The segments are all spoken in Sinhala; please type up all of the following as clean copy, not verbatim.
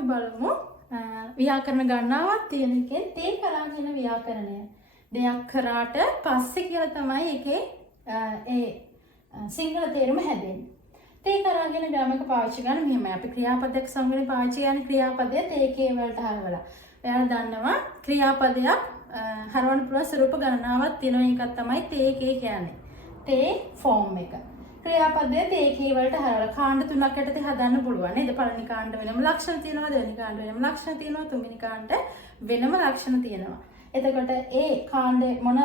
අපි බලමු ව්‍යාකරණ ගණනාවක් තියෙන එකෙන් තේ කරා කියන ව්‍යාකරණය. දෙයක් කරාට පස්සේ කියලා තමයි ඒකේ ඒ සිංහල තේරුම හැදෙන්නේ. තේ කරා කියන ග්‍රාමයක පාවිච්චි කරන මෙහෙමයි. අපි ක්‍රියාපදයක් සමග පාවිච්චි කරන ක්‍රියාපදය තේකේ වලට හරවලා. ඔයාලා දන්නවා ක්‍රියාපදයක් හරවන්න පුළුවන් ස්වරූප ගණනාවක් තියෙනවා. ඒකක් තමයි තේකේ කියන්නේ. තේ ෆෝම් එක. ක්‍රියාපදයේ තේකේ වලට හරවලා කාණ්ඩ තුනක් යටතේ හදන්න පුළුවන් නේද? පළවෙනි කාණ්ඩ වෙනම ලක්ෂණ තියෙනවා, දෙවෙනි කාණ්ඩ වෙනම ලක්ෂණ තියෙනවා, තුන්වෙනි කාණ්ඩ වෙනම ලක්ෂණ තියෙනවා. එතකොට ඒ කාණ්ඩේ මොන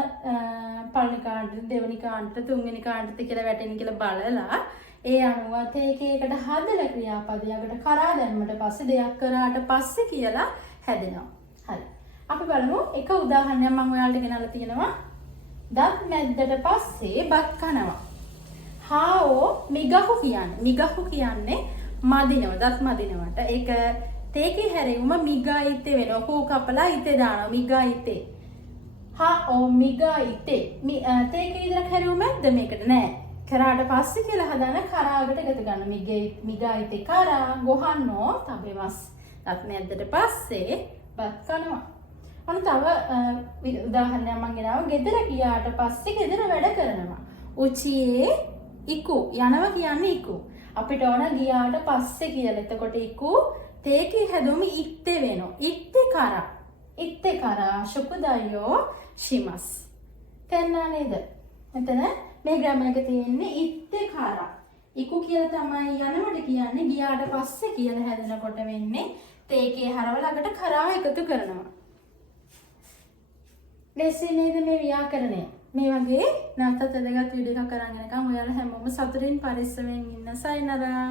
පළවෙනි කාණ්ඩ, දෙවෙනි කාණ්ඩ, තුන්වෙනි කාණ්ඩ කියලා වැටෙන කියලා බලලා ඒ අනුව තේකේකට හදලා ක්‍රියාපදයකට කරා දැම්මට පස්සේ දෙයක් කරාට පස්සේ කියලා හැදෙනවා. හරි. අපි බලමු එක උදාහරණයක් මම ඔයාලට ගෙනල්ලා තියෙනවා. දත් මැද්දට පස්සේ බත් කනවා. හාෝ මිගහු කියන්නේ. මිගහු කියන්නේ මදිනව, දත් මදිනවට. ඒක තේකේ හැරෙවුම මිගයිතේ වෙනවා. කෝ කපලා ඉතේ දානවා. මිගයිතේ. හාෝ මිගයිතේ. තේකේ විතරක් හැරෙවුමද මේකට නෑ. කරාට පස්සේ කියලා හදාන කරාකට එකතු ගන්න. මිගයිතේ කරා ගොහන්නෝ තබෙමස්. දත් මැද්දට පස්සේ බත් කනවා. ඔන්න තව උදාහරණයක් මම ගෙනාවා. ගෙදර ගියාට පස්සේ ගෙදර වැඩ කරනවා. උචියේ ඉකු යනවා කියන්නේ ඉකු. අපිට ඕන ගියාට පස්සේ කියලා. එතකොට ඉකු තේකේ හැදුවම ඉත්තේ වෙනවා. ඉත්තේ කරා. ඉත්තේ කරා ශුකුදයෝ ශිමස්. තේරුණා නේද? මෙතන මේ ග්‍රාමර් එක තියෙන්නේ ඉත්තේ කරා. ඉකු කියලා තමයි යනවට කියන්නේ. ගියාට පස්සේ කියලා හැදෙනකොට වෙන්නේ තේකේ හරවලා ළඟට කරා එකතු කරනවා. ලෙස්සේ නේද මේ ව්‍යාකරණය. මේ වගේ නැවතත් වැදගත් වීඩියෝ එකක් අරන් එනකම් ඔයාලා හැමෝම සතුටින් පරිස්සමෙන් ඉන්න. සයිනරා.